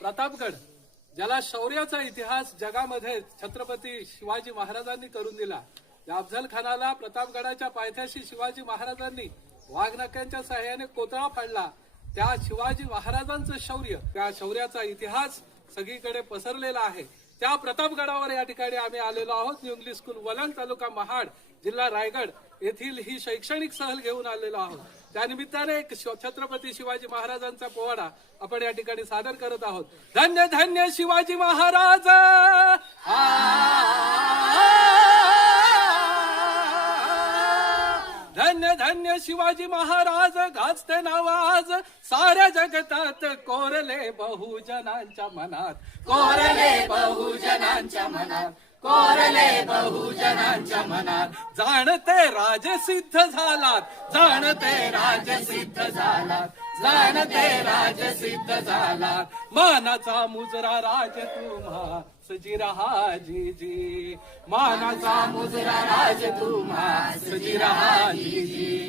प्रतापगड ज्याला शौर्याचा इतिहास जगामध्ये छत्रपती शिवाजी महाराजांनी करून दिला, त्या अफझल खानाला प्रतापगडाच्या पायथ्याशी शिवाजी महाराजांनी वाघनख्यांच्या सहाय्याने कोतळा फाडला. त्या शिवाजी महाराजांचं शौर्य, त्या शौर्याचा इतिहास सगळीकडे पसरलेला आहे. त्या प्रतापगडावर या ठिकाणी आम्ही आलेलो आहोत. न्यू इंग्लिश स्कूल वलंग, तालुका महाड, जिल्हा रायगड येथील ही शैक्षणिक सहल घेऊन आलेलो आहोत. त्यानिमित्ताने एक छत्रपती शिवाजी महाराजांचा पोवाडा आपण या ठिकाणी सादर करत आहोत. धन्य धन्य शिवाजी महाराज, धन्य धन्य शिवाजी महाराज, गाजते नाव आज साऱ्या जगतात, कोरले बहुजनांच्या मनात, कोरले बहुजनांच्या मनात, कोरले बहुजनांच्या मनात. जाणते राजे सिद्ध झालात, जाणते राजे सिद्ध झालात, जाणते राजे सिद्ध झालात. मानाचा मुजरा राज तुम्हा सजी रहा जी जी, मानाचा मुजरा राज तुम्हा सजी रहा जी जी.